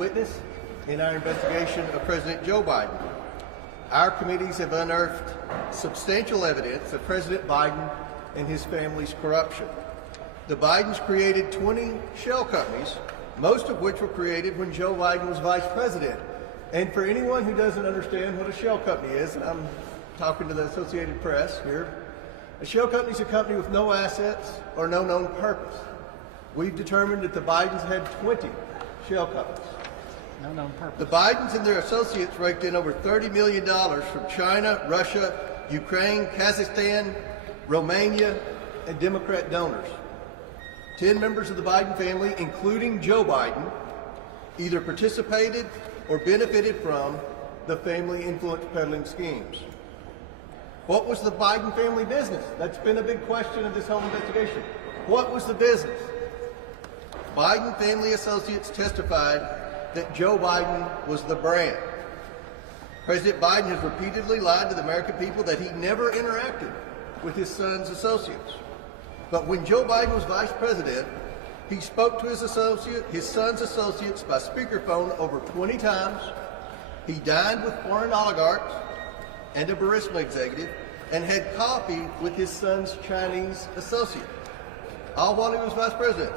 Witness in our investigation of President Joe Biden. Our committees have unearthed substantial evidence of President Biden and his family's corruption. The Bidens created 20 shell companies, most of which were created when Joe Biden was vice president. And for anyone who doesn't understand what a shell company is, and I'm talking to the Associated Press here, a shell company is a company with no assets or no known purpose. We've determined that the Bidens had 20 shell companies. No known purpose. The Bidens and their associates raked in over $30 million from China, Russia, Ukraine, Kazakhstan, Romania, and Democrat donors. 10 members of the Biden family, including Joe Biden, either participated or benefited from the family influence peddling schemes. What was the Biden family business? That's been a big question of this whole investigation. What was the business? Biden family associates testified that Joe Biden was the brand. President Biden has repeatedly lied to the American people that he never interacted with his son's associates. But when Joe Biden was vice president, he spoke to his son's associates by speakerphone over 20 times. He dined with foreign oligarchs and a Burisma executive and had coffee with his son's Chinese associate, all while he was vice president.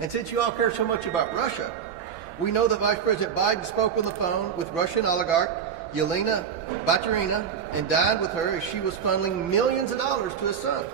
And since you all care so much about Russia, we know that Vice President Biden spoke on the phone with Russian oligarch Yelena Baturina and dined with her as she was funneling millions of dollars to his son.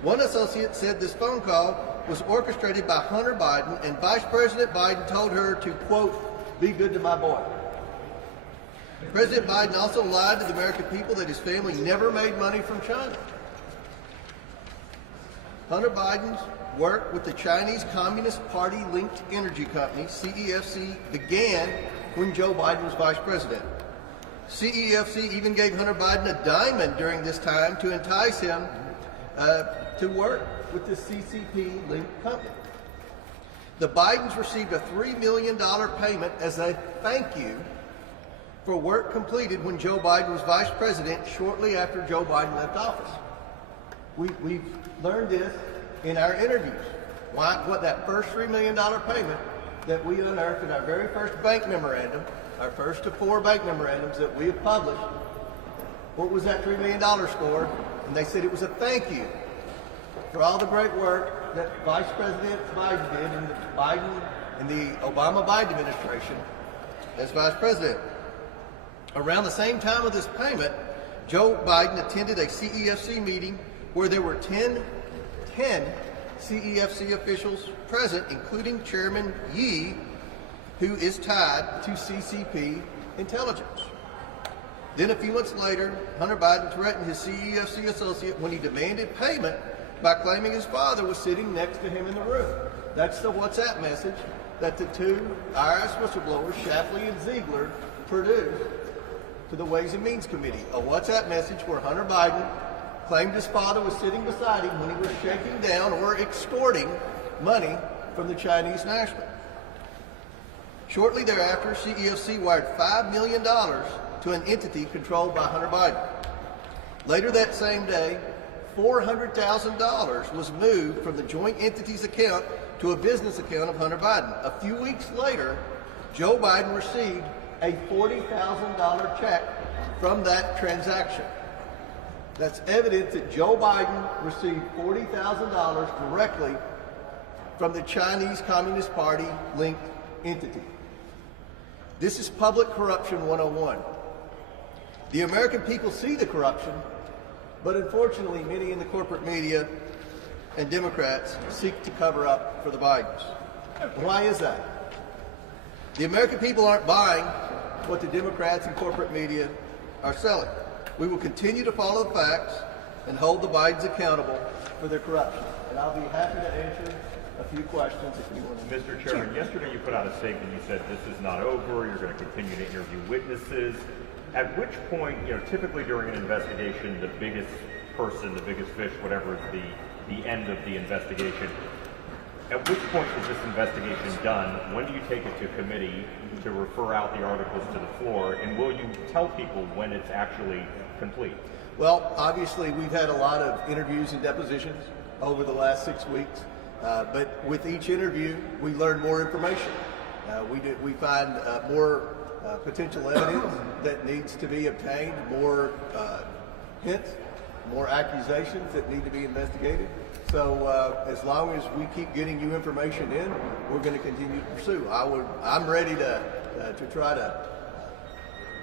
One associate said this phone call was orchestrated by Hunter Biden, and Vice President Biden told her to, quote, "be good to my boy." President Biden also lied to the American people that his family never made money from China. Hunter Biden's work with the Chinese Communist Party-linked energy company, CEFC, began when Joe Biden was vice president. CEFC even gave Hunter Biden a diamond during this time to entice him to work with the CCP-linked company. The Bidens received a $3 million payment as a thank you for work completed when Joe Biden was vice president shortly after Joe Biden left office. We've learned this in our interviews. What that first $3 million payment that we unearthed in our very first bank memorandum, our first of 4 bank memorandums that we have published, what was that $3 million for? And they said it was a thank you for all the great work that Vice President Biden did in the Obama-Biden administration as vice president. Around the same time of this payment, Joe Biden attended a CEFC meeting where there were 10 CEFC officials present, including Chairman Yi, who is tied to CCP intelligence. Then a few months later, Hunter Biden threatened his CEFC associate when he demanded payment by claiming his father was sitting next to him in the room. That's the WhatsApp message that the 2 IRS whistleblowers, Shapley and Ziegler, produced to the Ways and Means Committee. A WhatsApp message where Hunter Biden claimed his father was sitting beside him when he was shaking down or extorting money from the Chinese national. Shortly thereafter, CEFC wired $5 million to an entity controlled by Hunter Biden. Later that same day, $400,000 was moved from the joint entity's account to a business account of Hunter Biden. A few weeks later, Joe Biden received a $40,000 check from that transaction. That's evidence that Joe Biden received $40,000 directly from the Chinese Communist Party-linked entity. This is public corruption 101. The American people see the corruption, but unfortunately many in the corporate media and Democrats seek to cover up for the Bidens. Why is that? The American people aren't buying what the Democrats and corporate media are selling. We will continue to follow the facts and hold the Bidens accountable for their corruption. And I'll be happy to answer a few questions if you want to. Mr. Chairman, yesterday you put out a statement. You said this is not over. You're going to continue to interview witnesses. At which point, typically during an investigation, the biggest person, the biggest fish, whatever is the end of the investigation, at which point is this investigation done? When do you take it to committee to refer out the articles to the floor? And will you tell people when it's actually complete? Well, obviously, we've had a lot of interviews and depositions over the last 6 weeks. But with each interview, we learn more information. We find more potential evidence that needs to be obtained, more hints, more accusations that need to be investigated. So as long as we keep getting you information in, we're going to continue to pursue. I'm ready to try to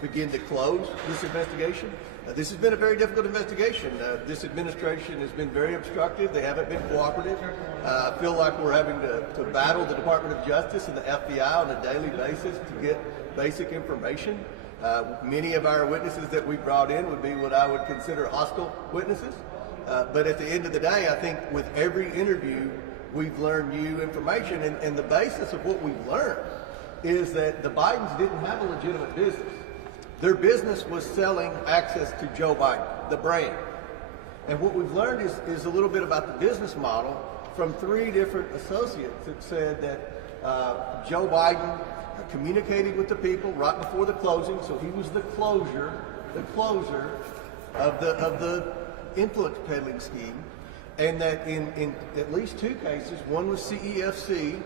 begin to close this investigation. This has been a very difficult investigation. This administration has been very obstructive. They haven't been cooperative. I feel like we're having to battle the Department of Justice and the FBI on a daily basis to get basic information. Many of our witnesses that we brought in would be what I would consider hostile witnesses. But at the end of the day, I think with every interview, we've learned new information. And the basis of what we've learned is that the Bidens didn't have a legitimate business. Their business was selling access to Joe Biden, the brand. And what we've learned is a little bit about the business model from 3 different associates that said that Joe Biden communicated with the people right before the closing, so he was the closer of the influence peddling scheme, and that in at least 2 cases, one was CEFC,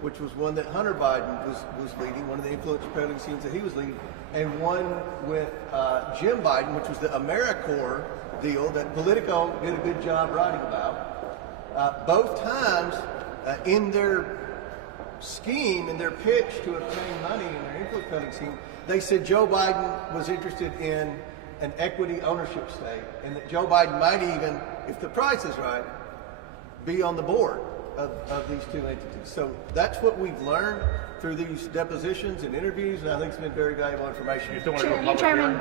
which was one that Hunter Biden was leading, one of the influence peddling schemes that he was leading, and one with Jim Biden, which was the AmeriCorps deal that Politico did a good job writing about. Both times in their scheme, in their pitch to obtain money in their influence peddling scheme, they said Joe Biden was interested in an equity ownership stake, and that Joe Biden might even, if the price is right, be on the board of these 2 entities. So that's what we've learned through these depositions and interviews, and I think it's been very valuable information. You still want to go public Chairman, hearing?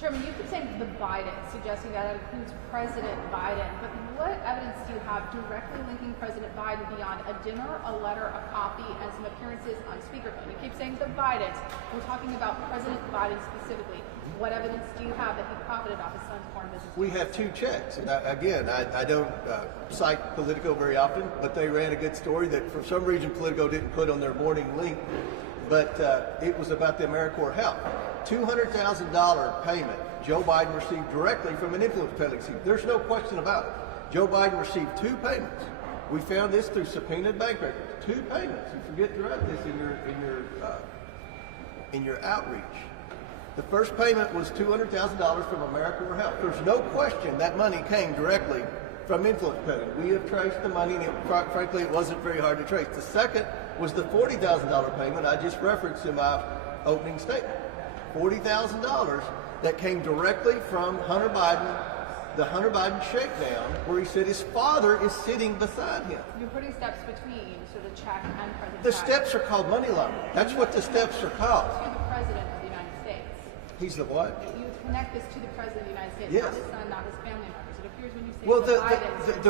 Chairman, you keep saying the Biden, suggesting that includes President Biden, but what evidence do you have directly linking President Biden beyond a dinner, a letter, a copy, and some appearances on speakerphone? You keep saying the Bidens. We're talking about President Biden specifically. What evidence do you have that he profited off his son's foreign business? We have 2 checks. And I don't cite Politico very often, but they ran a good story that for some reason Politico didn't put on their morning link, but it was about the AmeriCorps Health. $200,000 payment Joe Biden received directly from an influence peddling scheme. There's no question about it. Joe Biden received 2 payments. We found this through subpoenaed bank records. 2 payments. You forget to write this in your outreach. The first payment was $200,000 from AmeriCorps Health. There's no question that money came directly from influence peddling. We have traced the money, and frankly, it wasn't very hard to trace. The second was the $40,000 payment I just referenced in my opening statement. $40,000 that came directly from Hunter Biden, the Hunter Biden shakedown, where he said his father is sitting beside him. You're putting steps between so the check and President The Biden. steps are called money laundering. That's what the steps are called. To the President of the United States. He's the what? You connect this to the President of the United States, Yes. not his son, not his family members. It appears when you say Well, the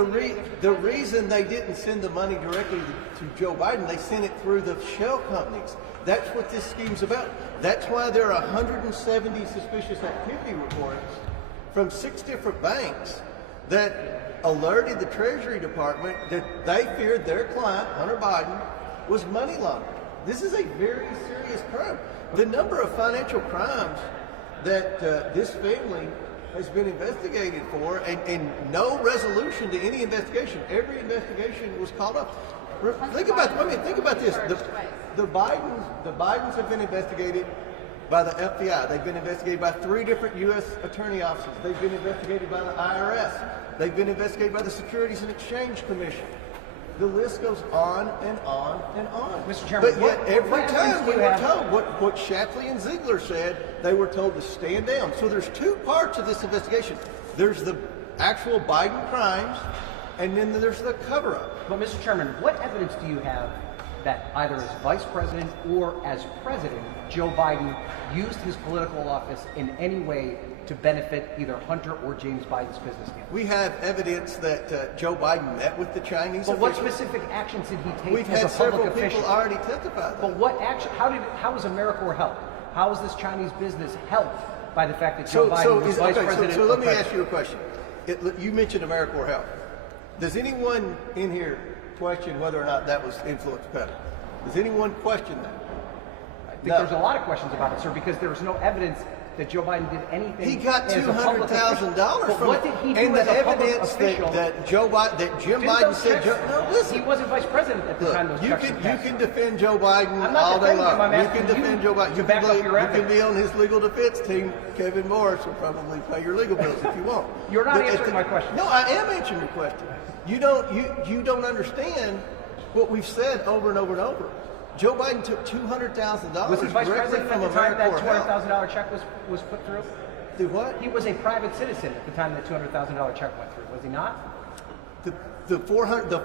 Bidens, the reason they didn't send the money directly to Joe Biden, they sent it through the shell companies. That's what this scheme's about. That's why there are 170 suspicious activity reports from 6 different banks that alerted the Treasury Department that they feared their client, Hunter Biden, was money laundering. This is a very serious crime. The number of financial crimes that this family has been investigated for, and no resolution to any investigation. Every investigation was called up. Think about this. The Bidens have been investigated by the FBI. They've been investigated by 3 different U.S. attorney offices. They've been investigated by the IRS. They've been investigated by the Securities and Exchange Commission. The list goes on and on and on. Mr. Chairman, but yet every time we were told what Shapley and Ziegler said, they were told to stand down. So there's 2 parts of this investigation. There's the actual Biden crimes, and then there's the cover-up. But Mr. Chairman, what evidence do you have that either as Vice President or as President, Joe Biden used his political office in any way to benefit either Hunter or James Biden's business deal? We have evidence that Joe Biden met with the Chinese But what officials. specific actions did he take We've as had a public several official? people already testify that. But what action? How was AmeriCorps helped? How was this Chinese business helped by the fact that Joe Biden was Vice President? So let me ask you a question. You mentioned AmeriCorps Health. Does anyone in here question whether or not that was influence peddling? Does anyone question that? I think there's a lot of questions about it, sir, because there was no evidence that Joe Biden did anything. He got as a public official. $200,000 But from what did he do and the as a public evidence official? that Joe Biden, that Jim Didn't Biden those said. checks- No, listen. He wasn't vice president at the Look, time those you checks can were you passed. can defend Joe Biden I'm not all day defending him, long. I'm You can asking defend you Joe Biden. to You back can up be, your you can evidence. be on his legal defense team. Kevin Morris will probably pay your legal bills if you want. You're not But at answering my question. No, I am answering your question. You don't understand what we've said over and over and over. Joe Biden took $200,000 Was he vice directly president from at the time that AmeriCorps Health. $200,000 check was put through? Do what? He was a private citizen at the time that $200,000 check went through, was he not? The $40,000. The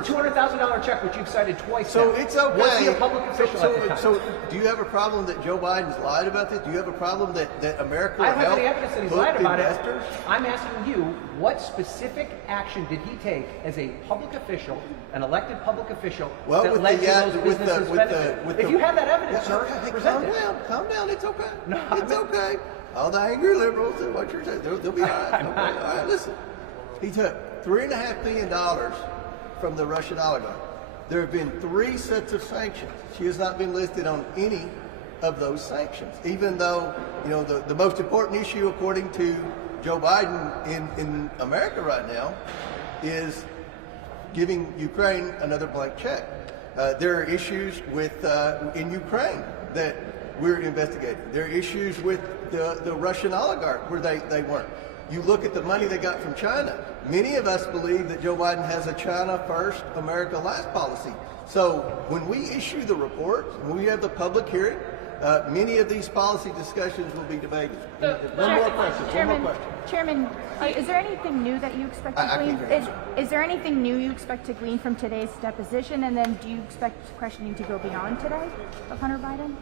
$200,000 check, which you've cited twice So now, it's okay. was he a public official at the time? So do you have a problem that Joe Biden's lied about this? Do you have a problem that AmeriCorps I don't have Health any evidence that he's put lied about investors? it. I'm asking you, what specific action did he take as a public official, an elected public official, Well, that with led the, to those with businesses the, with benefit? the, with If the, you have that evidence, Yeah, sir, okay, present it. calm down, it's okay. No, It's okay. All the angry liberals and what you're saying, they'll be all right. Okay. All right, listen. He took $3.5 billion from the Russian oligarch. There have been 3 sets of sanctions. She has not been listed on any of those sanctions, even though, you know, the most important issue, according to Joe Biden in America right now, is giving Ukraine another blank check. There are issues with in Ukraine that we're investigating. There are issues with the Russian oligarch where they weren't. You look at the money they got from China. Many of us believe that Joe Biden has a China first, America last policy. So when we issue the report, when we have the public hearing, many of these policy discussions will be debated. One more question. Chairman, is there anything new that you expect to I glean? can't hear you. Is there anything new you expect to glean from today's deposition? And then do you expect questioning to go beyond today of Hunter Biden?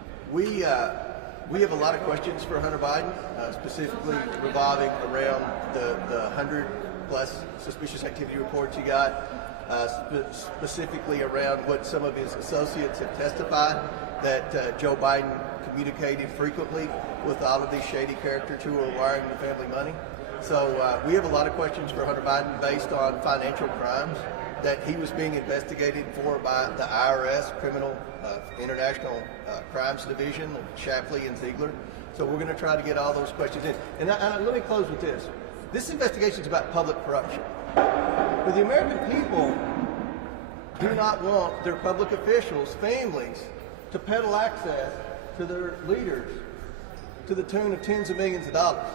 We have a lot of questions for Hunter Biden, specifically revolving around the 100+ suspicious activity reports he got, specifically around what some of his associates have testified, that Joe Biden communicated frequently with all of these shady characters who were wiring the family money. So we have a lot of questions for Hunter Biden based on financial crimes that he was being investigated for by the IRS, Criminal International Crimes Division, Shapley and Ziegler. So we're going to try to get all those questions in. And let me close with this. This investigation is about public corruption. But the American people do not want their public officials, families, to peddle access to their leaders to the tune of tens of millions of dollars.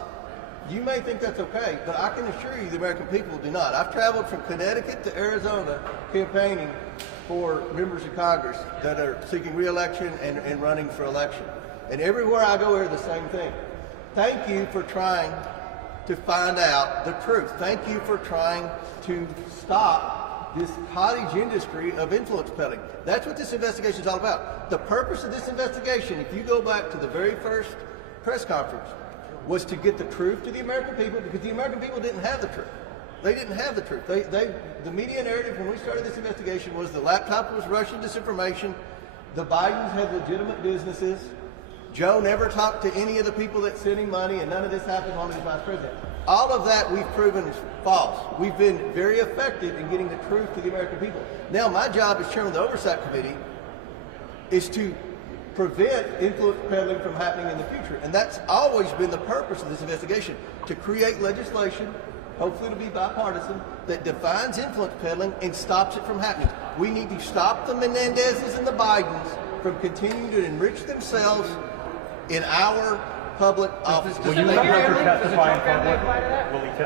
You may think that's okay, but I can assure you the American people do not. I've traveled from Connecticut to Arizona campaigning for members of Congress that are seeking re-election and running for election. And everywhere I go, I hear the same thing. Thank you for trying to find out the truth. Thank you for trying to stop this cottage industry of influence peddling. That's what this investigation is all about. The purpose of this investigation, if you go back to the very first press conference, was to get the truth to the American people, because the American people didn't have the truth. They didn't have the truth. The media narrative when we started this investigation was the laptop was Russian disinformation, the Bidens had legitimate businesses, Joe never talked to any of the people that sent him money, and none of this happened while he was vice president. All of that we've proven is false. We've been very effective in getting the truth to the American people. Now my job as chairman of the Oversight Committee is to prevent influence peddling from happening in the future. And that's always been the purpose of this investigation, to create legislation, hopefully to be bipartisan, that defines influence peddling and stops it from happening. We need to stop the Menendezes and the Bidens from continuing to enrich themselves in our public office. Will you let Hunter testify in public? Will he